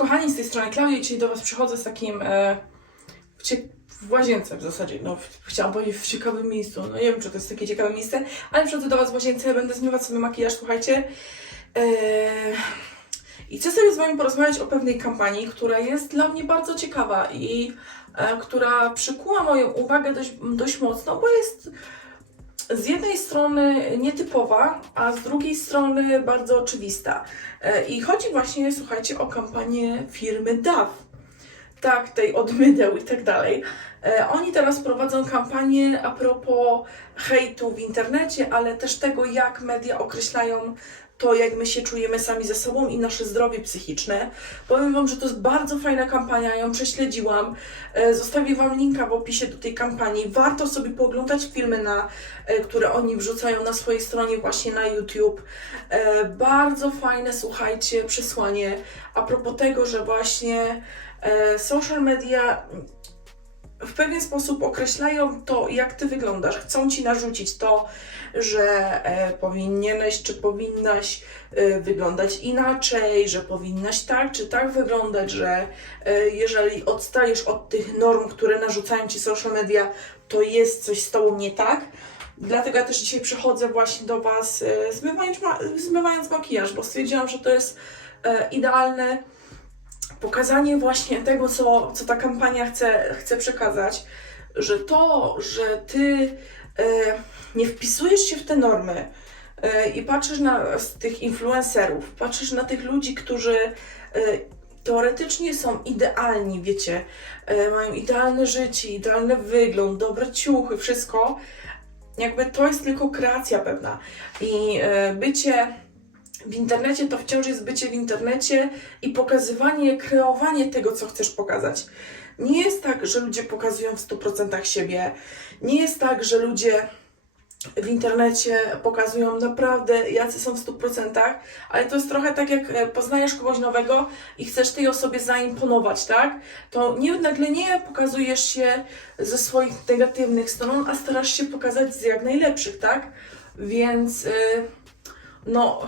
kochani, z tej strony Klaudia. Dzisiaj do Was przychodzę z takim e, w, w łazience w zasadzie. No, w, chciałam powiedzieć w ciekawym miejscu. No nie wiem, czy to jest takie ciekawe miejsce, ale przychodzę do Was w łazience, będę zmywać sobie makijaż, słuchajcie. E, I chcę sobie z Wami porozmawiać o pewnej kampanii, która jest dla mnie bardzo ciekawa i e, która przykuła moją uwagę dość, dość mocno, bo jest z jednej strony nietypowa, a z drugiej strony bardzo oczywista. E, I chodzi właśnie, słuchajcie, o kampanię firmy DAW. Tak, tej od mydeł i tak dalej. E, Oni teraz prowadzą kampanię a propos hejtu w internecie, ale też tego, jak media określają to, jak my się czujemy sami ze sobą i nasze zdrowie psychiczne. Powiem Wam, że to jest bardzo fajna kampania, ją prześledziłam. E, Zostawię Wam linka w opisie do tej kampanii. Warto sobie pooglądać filmy, na, e, które oni wrzucają na swojej stronie właśnie na YouTube. E, Bardzo fajne, słuchajcie, przesłanie a propos tego, że właśnie social media w pewien sposób określają to, jak ty wyglądasz. Chcą ci narzucić to, że e, powinieneś czy powinnaś e, wyglądać inaczej, że powinnaś tak czy tak wyglądać, że e, jeżeli odstajesz od tych norm, które narzucają ci social media, to jest coś z tobą nie tak. Dlatego ja też dzisiaj przychodzę właśnie do Was e, zmywając, ma- zmywając makijaż, bo stwierdziłam, że to jest e, idealne pokazanie właśnie tego, co, co ta kampania chce, chce przekazać, że to, że ty e, nie wpisujesz się w te normy e, i patrzysz na tych influencerów, patrzysz na tych ludzi, którzy e, teoretycznie są idealni, wiecie, e, mają idealne życie, idealny wygląd, dobre ciuchy, wszystko, jakby to jest tylko kreacja pewna. I e, bycie w internecie to wciąż jest bycie w internecie i pokazywanie, kreowanie tego, co chcesz pokazać. Nie jest tak, że ludzie pokazują w 100% siebie. Nie jest tak, że ludzie w internecie pokazują naprawdę, jacy są w 100%, ale to jest trochę tak, jak e, poznajesz kogoś nowego i chcesz tej osobie zaimponować, tak? To nie, nagle nie pokazujesz się ze swoich negatywnych stron, a starasz się pokazać z jak najlepszych, tak? Więc, y, no,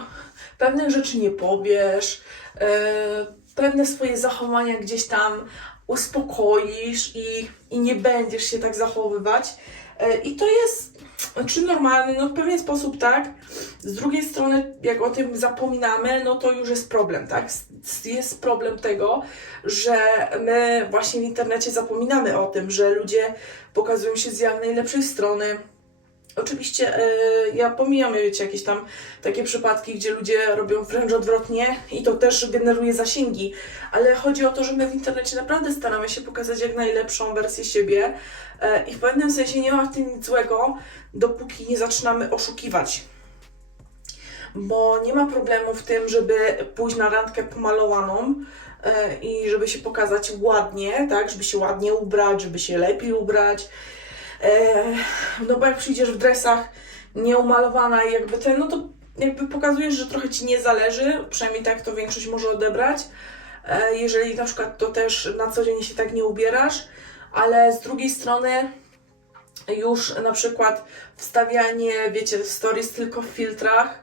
pewnych rzeczy nie powiesz, e, pewne swoje zachowania gdzieś tam uspokoisz i, i nie będziesz się tak zachowywać. E, I to jest czy normalny, no w pewien sposób tak. Z drugiej strony, jak o tym zapominamy, no to już jest problem, tak? Jest problem tego, że my właśnie w internecie zapominamy o tym, że ludzie pokazują się z jak najlepszej strony. Oczywiście e, ja pomijam, wiecie, jakieś tam takie przypadki, gdzie ludzie robią wręcz odwrotnie i to też generuje zasięgi, ale chodzi o to, że my w internecie naprawdę staramy się pokazać jak najlepszą wersję siebie e, i w pewnym sensie nie ma w tym nic złego, dopóki nie zaczynamy oszukiwać. Bo nie ma problemu w tym, żeby pójść na randkę pomalowaną e, i żeby się pokazać ładnie, tak, żeby się ładnie ubrać, żeby się lepiej ubrać. E, no bo jak przyjdziesz w dresach nieumalowana i jakby ten, no to jakby pokazujesz, że trochę ci nie zależy, przynajmniej tak to większość może odebrać. E, jeżeli na przykład to też na co dzień się tak nie ubierasz, ale z drugiej strony już na przykład wstawianie, wiecie, stories tylko w filtrach,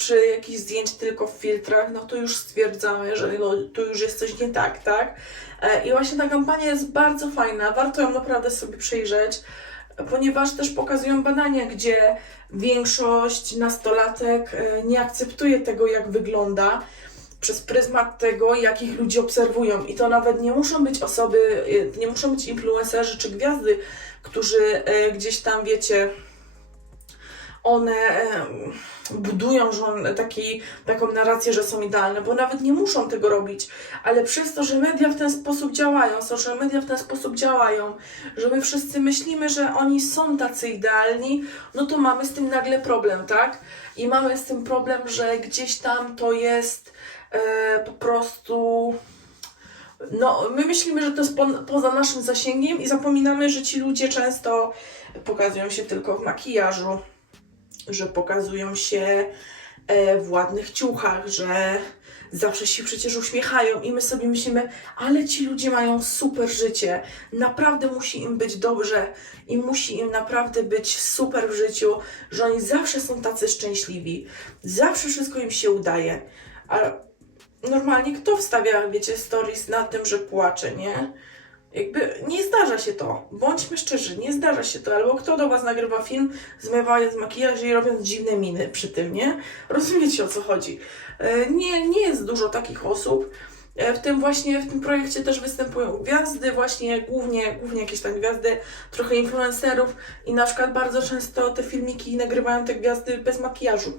czy jakichś zdjęć tylko w filtrach, no to już stwierdzamy, że no, tu już jest coś nie tak, tak? E, I właśnie ta kampania jest bardzo fajna, warto ją naprawdę sobie przyjrzeć, ponieważ też pokazują badania, gdzie większość nastolatek e, nie akceptuje tego, jak wygląda przez pryzmat tego, jakich ludzi obserwują. I to nawet nie muszą być osoby, e, nie muszą być influencerzy czy gwiazdy, którzy gdzieś tam, wiecie, one budują taki, taką narrację, że są idealne, bo nawet nie muszą tego robić, ale przez to, że media w ten sposób działają, social media w ten sposób działają, że my wszyscy myślimy, że oni są tacy idealni, no to mamy z tym nagle problem, tak? I mamy z tym problem, że gdzieś tam to jest e, po prostu. No, my myślimy, że to jest po, poza naszym zasięgiem i zapominamy, że ci ludzie często pokazują się tylko w makijażu, że pokazują się e, w ładnych ciuchach, że zawsze się przecież uśmiechają i my sobie myślimy, ale ci ludzie mają super życie, naprawdę musi im być dobrze i musi im naprawdę być super w życiu, że oni zawsze są tacy szczęśliwi, zawsze wszystko im się udaje. A normalnie kto wstawia, wiecie, stories na tym, że płacze, nie? Jakby nie zdarza się to. Bądźmy szczerzy, nie zdarza się to. Albo kto do was nagrywa film, zmywając makijaż i robiąc dziwne miny przy tym, nie? Rozumiecie o co chodzi. E, Nie, nie jest dużo takich osób. E, W tym właśnie, w tym projekcie też występują gwiazdy, właśnie głównie, głównie jakieś tam gwiazdy, trochę influencerów i na przykład bardzo często te filmiki nagrywają te gwiazdy bez makijażu.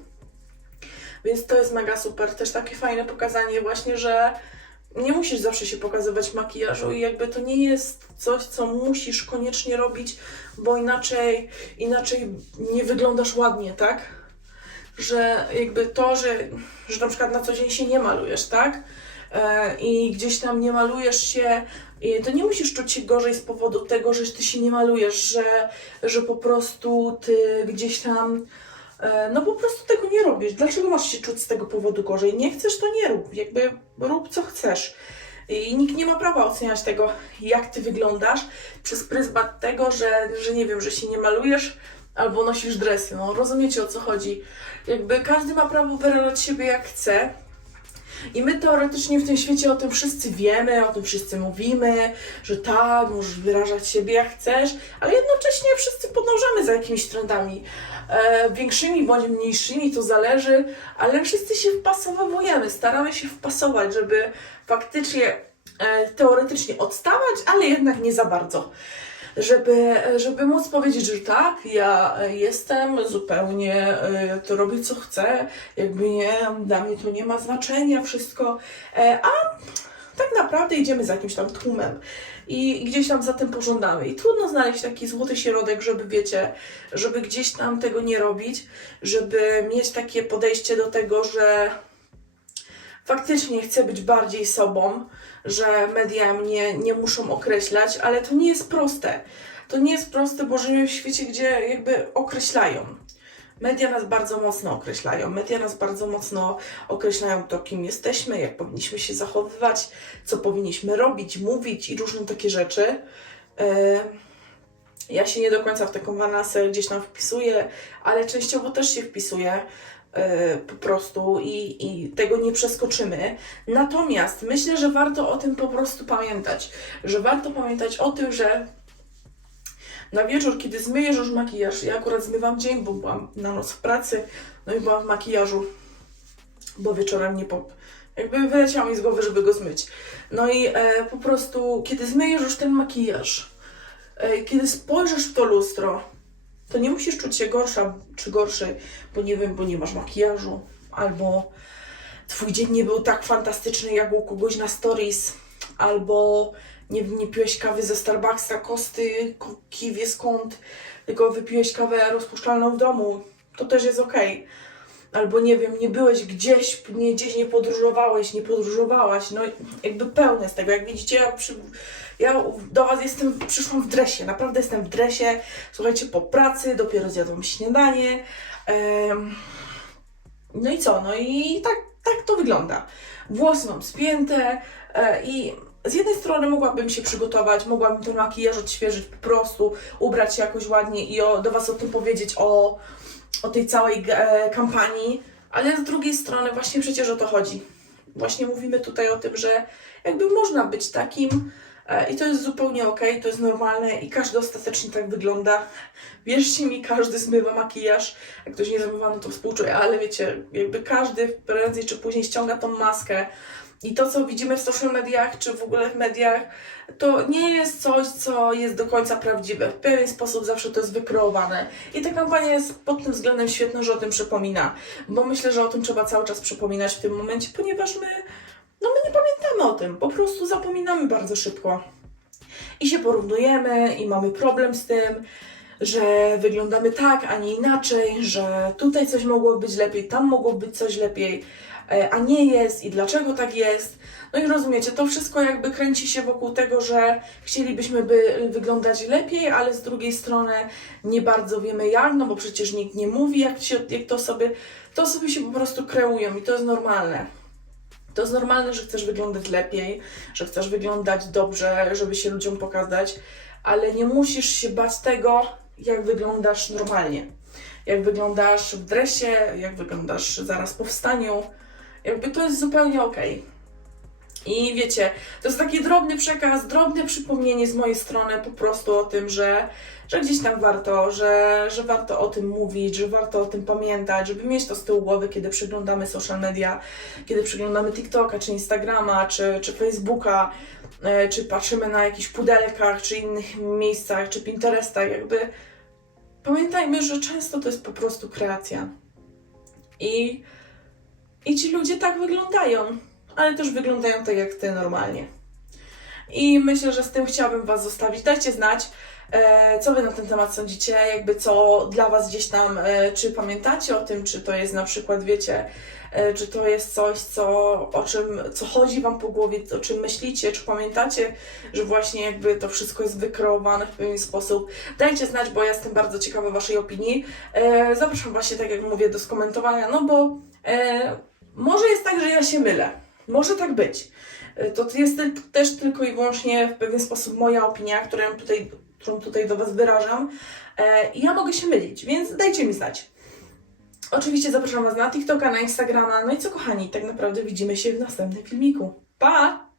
Więc to jest mega super. Też takie fajne pokazanie właśnie, że nie musisz zawsze się pokazywać makijażu i jakby to nie jest coś, co musisz koniecznie robić, bo inaczej, inaczej nie wyglądasz ładnie, tak? Że jakby to, że, że na przykład na co dzień się nie malujesz, tak? E, I gdzieś tam nie malujesz się, to nie musisz czuć się gorzej z powodu tego, że ty się nie malujesz, że, że po prostu ty gdzieś tam No po prostu tego nie robisz. Dlaczego masz się czuć z tego powodu gorzej? Nie chcesz, to nie rób. Jakby rób co chcesz. I nikt nie ma prawa oceniać tego, jak ty wyglądasz przez pryzmat tego, że, że nie wiem, że się nie malujesz albo nosisz dresy. No rozumiecie o co chodzi. Jakby każdy ma prawo wyrażać siebie jak chce. I my teoretycznie w tym świecie o tym wszyscy wiemy, o tym wszyscy mówimy, że tak, możesz wyrażać siebie jak chcesz, ale jednocześnie wszyscy podążamy za jakimiś trendami. E, większymi bądź mniejszymi, to zależy, ale wszyscy się wpasowujemy, staramy się wpasować, żeby faktycznie e, teoretycznie odstawać, ale jednak nie za bardzo. Żeby, żeby móc powiedzieć, że tak, ja jestem zupełnie, e, to robię co chcę, jakby nie, dla mnie to nie ma znaczenia, wszystko, e, a tak naprawdę idziemy za jakimś tam tłumem i gdzieś tam za tym pożądamy. I trudno znaleźć taki złoty środek, żeby wiecie, żeby gdzieś tam tego nie robić, żeby mieć takie podejście do tego, że faktycznie chcę być bardziej sobą, że media mnie nie muszą określać, ale to nie jest proste. To nie jest proste, bo żyjemy w świecie, gdzie jakby określają. Media nas bardzo mocno określają. Media nas bardzo mocno określają to, kim jesteśmy, jak powinniśmy się zachowywać, co powinniśmy robić, mówić i różne takie rzeczy. E, Ja się nie do końca w taką wanasę gdzieś tam wpisuję, ale częściowo też się wpisuję po prostu i, i tego nie przeskoczymy. Natomiast myślę, że warto o tym po prostu pamiętać, że warto pamiętać o tym, że na wieczór, kiedy zmyjesz już makijaż, ja akurat zmywam dzień, bo byłam na noc w pracy, no i byłam w makijażu, bo wieczorem nie po... jakby wyleciało mi z głowy, żeby go zmyć. No i e, po prostu, kiedy zmyjesz już ten makijaż, e, kiedy spojrzysz w to lustro, to nie musisz czuć się gorsza czy gorszy, bo nie wiem, bo nie masz makijażu, albo twój dzień nie był tak fantastyczny jak u kogoś na stories, albo nie, nie piłeś kawy ze Starbucksa, kosty, ko- kij wie skąd, tylko wypiłeś kawę rozpuszczalną w domu, to też jest okej. Albo nie wiem, nie byłeś gdzieś, nie, gdzieś nie podróżowałeś, nie podróżowałaś, no jakby pełne z tego. Jak widzicie, ja, przy, ja do Was jestem, przyszłam w dresie, naprawdę jestem w dresie. Słuchajcie, po pracy, dopiero zjadłam śniadanie. Em, no i co? No i tak, tak to wygląda. Włosy mam spięte e, i z jednej strony mogłabym się przygotować, mogłabym ten makijaż odświeżyć po prostu, ubrać się jakoś ładnie i o, do Was o tym powiedzieć, o, o tej całej e, kampanii, ale z drugiej strony właśnie przecież o to chodzi. Właśnie mówimy tutaj o tym, że jakby można być takim e, i to jest zupełnie okej, to jest normalne i każdy ostatecznie tak wygląda. Wierzcie mi, każdy zmywa makijaż. Jak ktoś nie zmywa, no to współczuję, ale wiecie, jakby każdy prędzej czy później ściąga tą maskę. I to, co widzimy w social mediach, czy w ogóle w mediach, to nie jest coś, co jest do końca prawdziwe. W pewien sposób zawsze to jest wykreowane. I ta kampania jest pod tym względem świetna, że o tym przypomina. Bo myślę, że o tym trzeba cały czas przypominać w tym momencie, ponieważ my, no my nie pamiętamy o tym. Po prostu zapominamy bardzo szybko. I się porównujemy, i mamy problem z tym, że wyglądamy tak, a nie inaczej, że tutaj coś mogło być lepiej, tam mogło być coś lepiej, a nie jest i dlaczego tak jest. No i rozumiecie, to wszystko jakby kręci się wokół tego, że chcielibyśmy by wyglądać lepiej, ale z drugiej strony nie bardzo wiemy jak, no bo przecież nikt nie mówi, jak, się, jak to osoby, to osoby się po prostu kreują i to jest normalne. To jest normalne, że chcesz wyglądać lepiej, że chcesz wyglądać dobrze, żeby się ludziom pokazać, ale nie musisz się bać tego, jak wyglądasz normalnie. Jak wyglądasz w dresie, jak wyglądasz zaraz po wstaniu, Jakby to jest zupełnie okej. I wiecie, to jest taki drobny przekaz, drobne przypomnienie z mojej strony po prostu o tym, że, że gdzieś tam warto, że, że warto o tym mówić, że warto o tym pamiętać, żeby mieć to z tyłu głowy, kiedy przeglądamy social media, kiedy przeglądamy TikToka, czy Instagrama, czy, czy Facebooka, e, czy patrzymy na jakichś pudelkach, czy innych miejscach, czy Pinterestach, jakby pamiętajmy, że często to jest po prostu kreacja. I, i ci ludzie tak wyglądają, ale też wyglądają tak jak ty normalnie. I myślę, że z tym chciałabym Was zostawić. Dajcie znać, e, co Wy na ten temat sądzicie, jakby co dla Was gdzieś tam, e, czy pamiętacie o tym, czy to jest na przykład, wiecie, e, czy to jest coś, co, o czym, co chodzi Wam po głowie, o czym myślicie, czy pamiętacie, że właśnie jakby to wszystko jest wykreowane w pewien sposób. Dajcie znać, bo ja jestem bardzo ciekawa Waszej opinii. Zapraszam właśnie, tak jak mówię, do skomentowania, no bo może jest tak, że ja się mylę. Może tak być. E, To jest też tylko i wyłącznie w pewien sposób moja opinia, którą tutaj, którą tutaj do Was wyrażam. E, ja mogę się mylić, więc dajcie mi znać. Oczywiście zapraszam Was na TikToka, na Instagrama. No i co, kochani, tak naprawdę widzimy się w następnym filmiku. Pa!